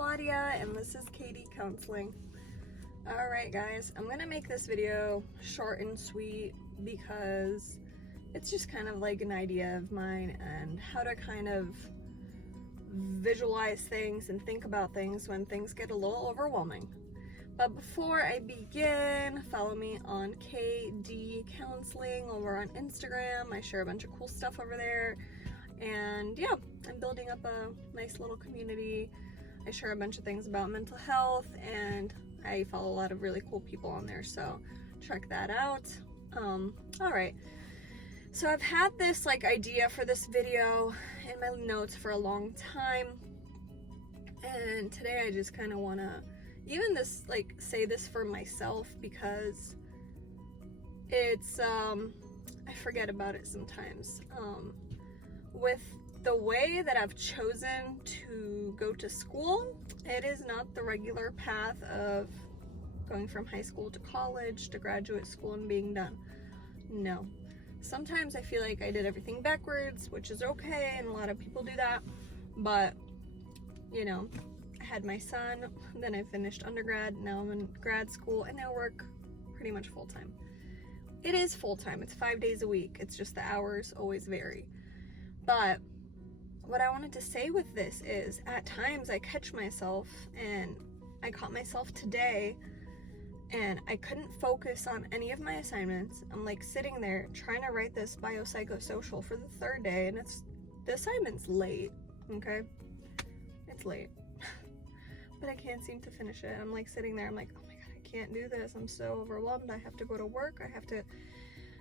Claudia, and this is Katie Counseling. Alright guys, I'm gonna make this video short and sweet because it's just kind of like an idea of mine and how to kind of visualize things and think about things when things get a little overwhelming. But before I begin, follow me on KD Counseling over on Instagram. I share a bunch of cool stuff over there. And yeah, I'm building up a nice little community. I share a bunch of things about mental health, and I follow a lot of really cool people on there, so check that out. All right, so I've had this idea for this video in my notes for a long time, and today I just kind of want to even this say this for myself because it's I forget about it sometimes. With the way that I've chosen to go to school, it is not the regular path of going from high school to college to graduate school and being done. No. Sometimes I feel like I did everything backwards, which is okay, and a lot of people do that, but you know, I had my son, then I finished undergrad, now I'm in grad school, and now work pretty much full-time. It is full-time, it's 5 days a week, it's just the hours always vary. But what I wanted to say with this is, at times I catch myself, and I caught myself today, and I couldn't focus on any of my assignments. I'm sitting there trying to write this biopsychosocial for the third day, and the assignment's late, okay? It's late. But I can't seem to finish it. I'm sitting there, I'm like, oh my god, I can't do this. I'm so overwhelmed. I have to go to work. I have to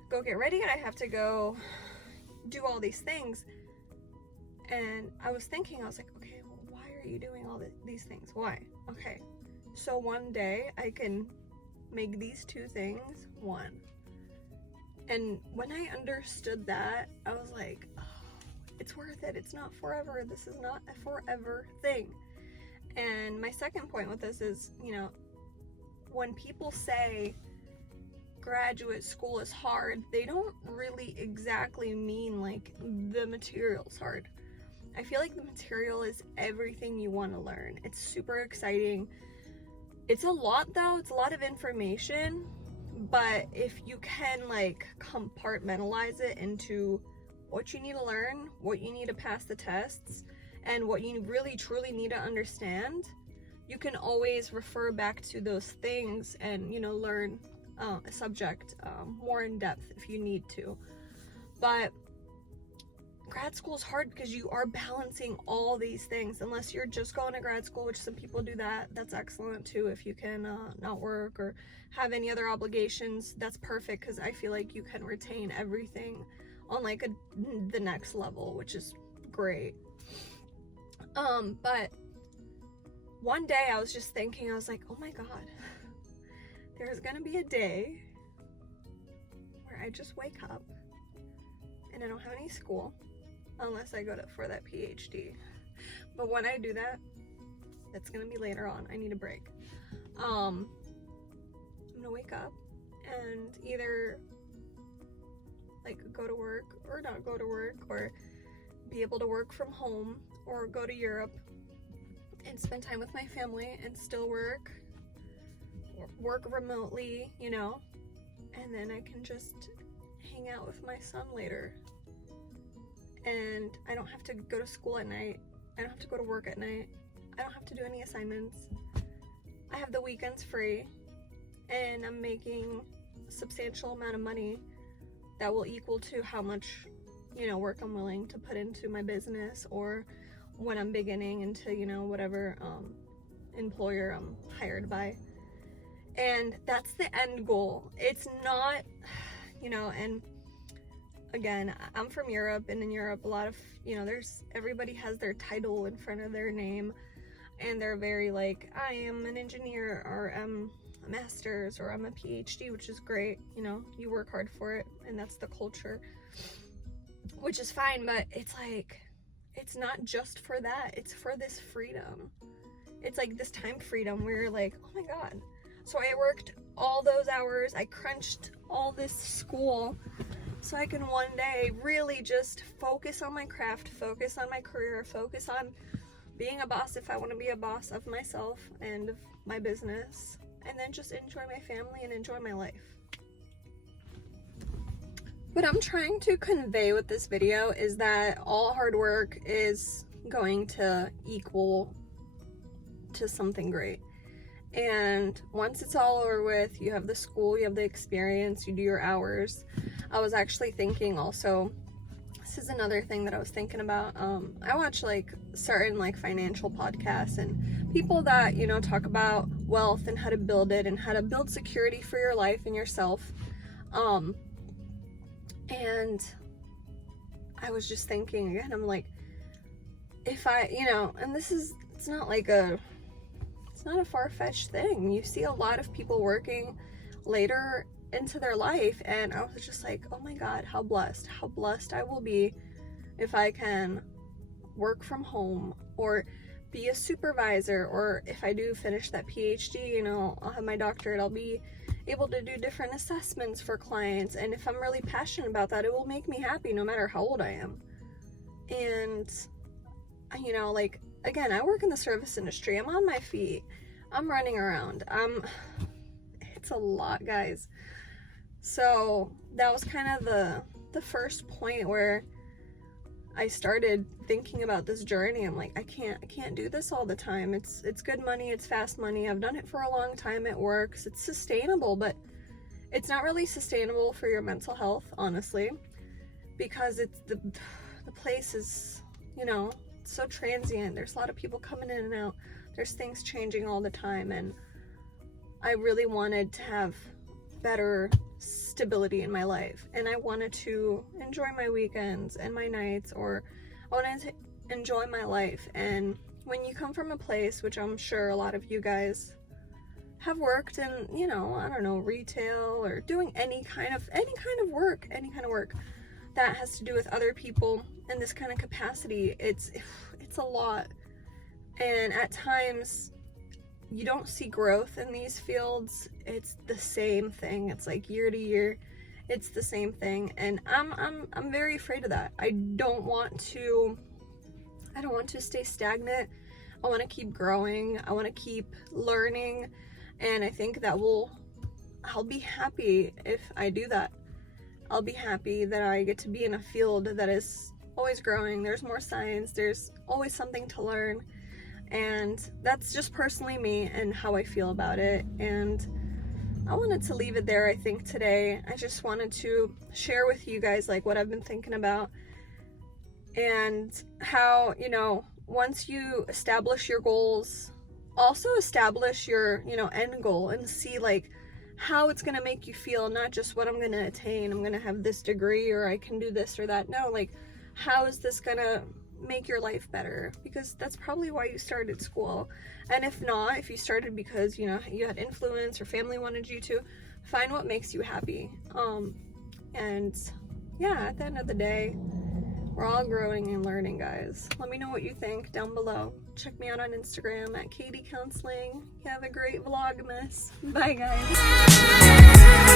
go get ready, and I have to go do all these things. And I was thinking, I was like, okay, well, why are you doing all these things? Why? Okay, so one day I can make these two things one. And when I understood that, I was like, oh, it's worth it. It's not forever. This is not a forever thing. And my second point with this is, you know, when people say graduate school is hard, they don't really exactly mean the material's hard. I feel like the material is everything you want to learn. It's super exciting. It's a lot though, it's a lot of information, but if you can compartmentalize it into what you need to learn, what you need to pass the tests, and what you really truly need to understand, you can always refer back to those things and, you know, learn a subject more in depth if you need to. But grad school is hard because you are balancing all these things. Unless you're just going to grad school, which some people do, that's excellent too. If you can not work or have any other obligations, that's perfect, because I feel like you can retain everything on the next level, which is great. But one day I was just thinking, I was like, oh my god, there's gonna be a day where I just wake up and I don't have any school unless I go for that PhD. But when I do that, that's gonna be later on. I need a break. I'm gonna wake up and either go to work or not go to work, or be able to work from home, or go to Europe and spend time with my family and still work remotely, you know, and then I can just hang out with my son later. And I don't have to go to school at night. I don't have to go to work at night. I don't have to do any assignments. I have the weekends free, and I'm making a substantial amount of money that will equal to how much, you know, work I'm willing to put into my business, or when I'm beginning into, you know, whatever employer I'm hired by. And that's the end goal. It's not, you know, and again, I'm from Europe, and in Europe, a lot of, you know, everybody has their title in front of their name, and they're very I am an engineer, or I'm a master's, or I'm a PhD, which is great. You know, you work hard for it, and that's the culture, which is fine, but it's it's not just for that. It's for this freedom. It's this time freedom where you're oh my god. So I worked all those hours, I crunched all this school so I can one day really just focus on my craft, focus on my career, focus on being a boss if I want to be a boss of myself and of my business, and then just enjoy my family and enjoy my life. What I'm trying to convey with this video is that all hard work is going to equal to something great. And once it's all over with, you have the school, you have the experience, you do your hours. I was actually thinking also, this is another thing that I was thinking about. I watch like certain like financial podcasts and people that, you know, talk about wealth and how to build it and how to build security for your life and yourself. And I was just thinking again, I'm like, if I, you know, and it's not a far-fetched thing. You see a lot of people working later into their life, and I was just like, oh my God, how blessed I will be if I can work from home or be a supervisor, or if I do finish that PhD, you know, I'll have my doctorate, I'll be able to do different assessments for clients, and if I'm really passionate about that, it will make me happy no matter how old I am. And you know, like, again, I work in the service industry. I'm on my feet, I'm running around, it's a lot, guys. So that was kind of the first point where I started thinking about this journey. I'm like, I can't do this all the time. It's good money, it's fast money. I've done it for a long time, it works, it's sustainable, but it's not really sustainable for your mental health, honestly, because it's the place is, you know, so transient. There's a lot of people coming in and out, there's things changing all the time, and I really wanted to have better stability in my life, and I wanted to enjoy my weekends and my nights, or I wanted to enjoy my life. And when you come from a place, which I'm sure a lot of you guys have worked in, you know, I don't know, retail or doing any kind of work that has to do with other people in this kind of capacity, it's a lot. And at times you don't see growth in these fields. It's the same thing. It's like year to year, it's the same thing. And I'm very afraid of that. I don't want to stay stagnant. I want to keep growing. I want to keep learning. And I think that I'll be happy if I do that. I'll be happy that I get to be in a field that is always growing. There's more science. There's always something to learn. And that's just personally me and how I feel about it. And I wanted to leave it there, I think, today. I just wanted to share with you guys like what I've been thinking about, and how, you know, once you establish your goals, also establish your, you know, end goal, and see like how it's gonna make you feel, not just what I'm gonna attain. I'm gonna have this degree, or I can do this or that. No, like, how is this gonna make your life better? Because that's probably why you started school. And if not, if you started because, you know, you had influence or family wanted you to, find what makes you happy. And yeah, at the end of the day, we're all growing and learning, guys. Let me know what you think down below. Check me out on Instagram at Katie Counseling. Have a great Vlogmas. Bye, guys.